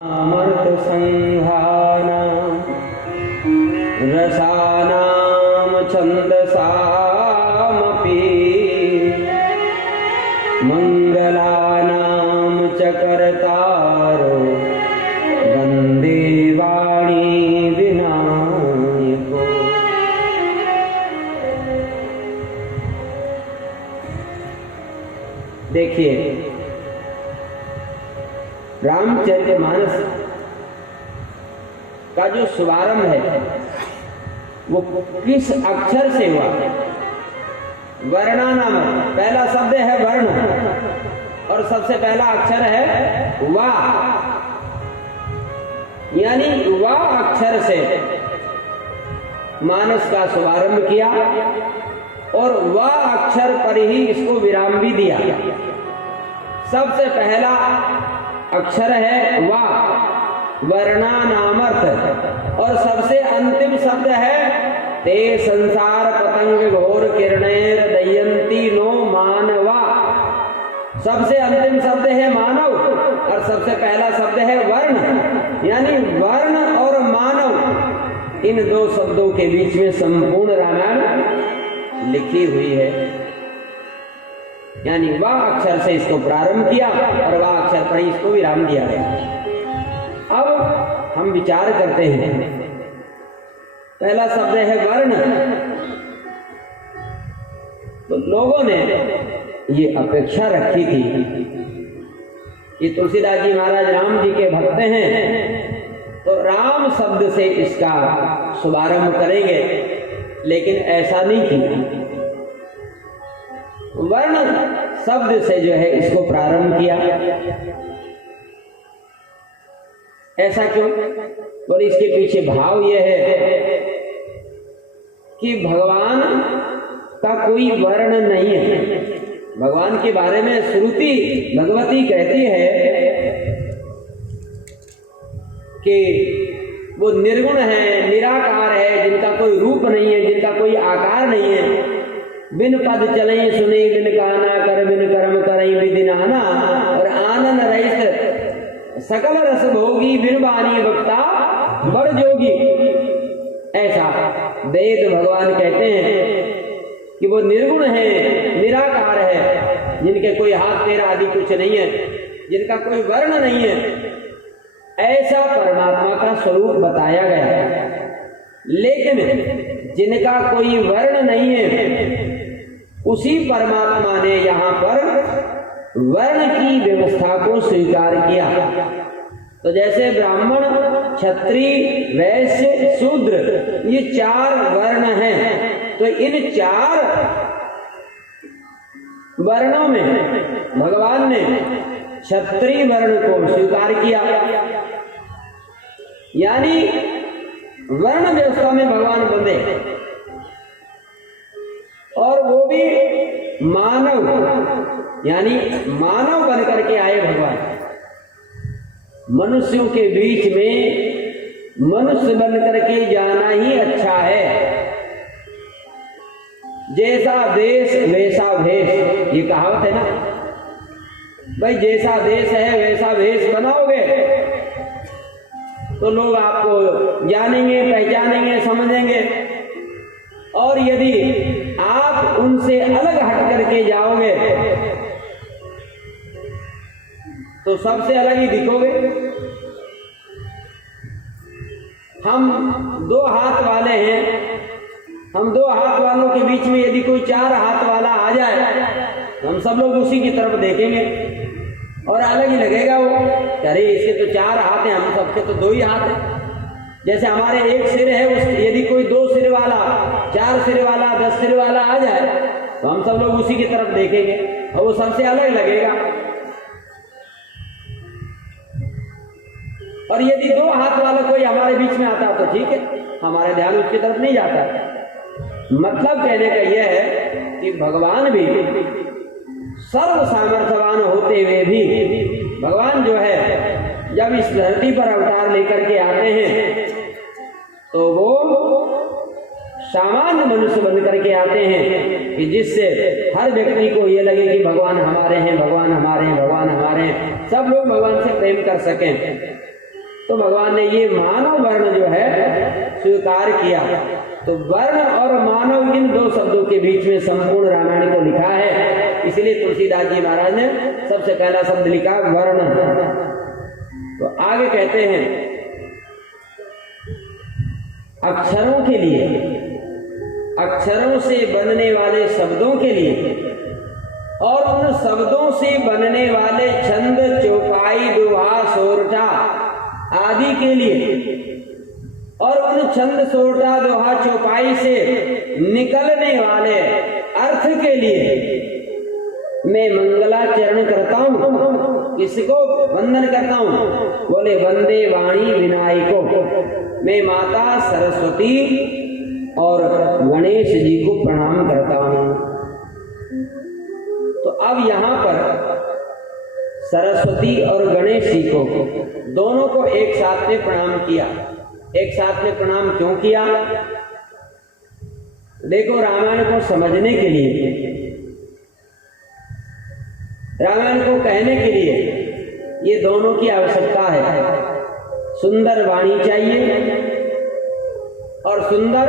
अमृत संघानां रसानां छन्दसामपि मंगलानां च कर्तारो वन्दे वाणी विनायको। देखिए, रामचरितमानस का जो शुभारंभ है वो किस अक्षर से हुआ? वर्णानाम, पहला शब्द है वर्ण और सबसे पहला अक्षर है वा, यानी वा अक्षर से मानस का शुभारंभ किया और वा अक्षर पर ही इसको विराम भी दिया। सबसे पहला अक्षर है वा, वर्णानामर्थ, और सबसे अंतिम शब्द है ते संसार पतंग घोर किरणेर दयंती नो मानवा। सबसे अंतिम शब्द है मानव और सबसे पहला शब्द है वर्ण, यानी वर्ण और मानव, इन दो शब्दों के बीच में संपूर्ण रामायण लिखी हुई है। यानी वा अक्षर से इसको प्रारंभ किया और वा अक्षर पर ही इसको विराम दिया है। अब हम विचार करते हैं, पहला शब्द है वर्ण। तो लोगों ने ये अपेक्षा रखी थी कि तुलसीदास जी महाराज राम जी के भक्त हैं तो राम शब्द से इसका शुभारंभ करेंगे, लेकिन ऐसा नहीं किया। वर्ण शब्द से जो है इसको प्रारंभ किया। ऐसा क्यों? और इसके पीछे भाव यह है कि भगवान का कोई वर्ण नहीं है। भगवान के बारे में श्रुति भगवती कहती है कि वो निर्गुण है, निराकार है, जिनका कोई रूप नहीं है, जिनका कोई आकार नहीं है। बिन पद चलई सुनी बिन काना, कर बिन कर्म करई विधि नाना, और आनंद रहित सकल रस भोगी, बिन बानी वक्ता बड़ जोगी। ऐसा वेद भगवान कहते हैं कि वो निर्गुण है, निराकार है, जिनके कोई हाथ पैर आदि कुछ नहीं है, जिनका कोई वर्ण नहीं है। ऐसा परमात्मा का स्वरूप बताया गया है। लेकिन जिनका कोई वर्ण नहीं है, उसी परमात्मा ने यहाँ पर वर्ण की व्यवस्था को स्वीकार किया। तो जैसे ब्राह्मण, क्षत्रिय, वैश्य, शूद्र, ये चार वर्ण हैं, तो इन चार वर्णों में भगवान ने क्षत्रिय वर्ण को स्वीकार किया। यानी वर्ण व्यवस्था में भगवान बंधे, और वो भी मानव, यानी मानव बनकर के आए भगवान। मनुष्यों के बीच में मनुष्य बनकर के जाना ही अच्छा है। जैसा देश वैसा भेष, ये कहावत है ना भाई। जैसा देश है वैसा भेष बनाओगे तो लोग आपको जानेंगे, पहचानेंगे, समझेंगे। और यदि आप उनसे अलग हट करके जाओगे तो सबसे अलग ही दिखोगे। हम दो हाथ वाले हैं, हम दो हाथ वालों के बीच में यदि कोई चार हाथ वाला आ जाए तो हम सब लोग उसी की तरफ देखेंगे और अलग ही लगेगा वो। अरे इसके तो चार हाथ हैं, हम सबके तो दो ही हाथ हैं। जैसे हमारे एक सिर है, उस यदि कोई दो सिर वाला, चार सिर वाला, 10 सिर वाला आ जाए तो हम सब लोग उसी की तरफ देखेंगे और वो सबसे अलग लगेगा। और यदि दो हाथ वाला कोई हमारे बीच में आता तो ठीक है, हमारा ध्यान उसकी तरफ नहीं जाता। मतलब कहने का यह है कि भगवान भी सर्व सामर्थ्यवान होते हुए भी, भगवान जो है जब इस धरती पर अवतार लेकर के आते हैं तो वो सामान्य मनुष्य बन करके आते हैं कि जिससे हर व्यक्ति को ये लगे कि भगवान हमारे हैं, भगवान हमारे हैं, भगवान हमारे हैं। सब लोग भगवान से प्रेम कर सकें। तो भगवान ने ये मानव वर्ण जो है स्वीकार किया। तो वर्ण और मानव इन दो शब्दों के बीच में संपूर्ण रामायण को लिखा है। इसलिए तुलसीदास जी महाराज ने सबसे पहला शब्द लिखा वर्ण। तो आगे कहते हैं अक्षरों के लिए, अक्षरों से बनने वाले शब्दों के लिए और उन शब्दों से बनने वाले छंद, चौपाई, दोहा, सोरठा आदि के लिए और उन छंद, सोरठा, दोहा, चौपाई से निकलने वाले अर्थ के लिए मैं मंगलाचरण करता हूँ। किसको वंदन करता हूँ? बोले वंदे वाणी विनायको, मैं माता सरस्वती और गणेश जी को प्रणाम करता हूँ। तो अब यहाँ पर सरस्वती और गणेश जी को दोनों को एक साथ में प्रणाम किया। एक साथ में प्रणाम क्यों किया? देखो, रामायण को समझने के लिए, रामायण को कहने के लिए ये दोनों की आवश्यकता है। सुंदर वाणी चाहिए और सुंदर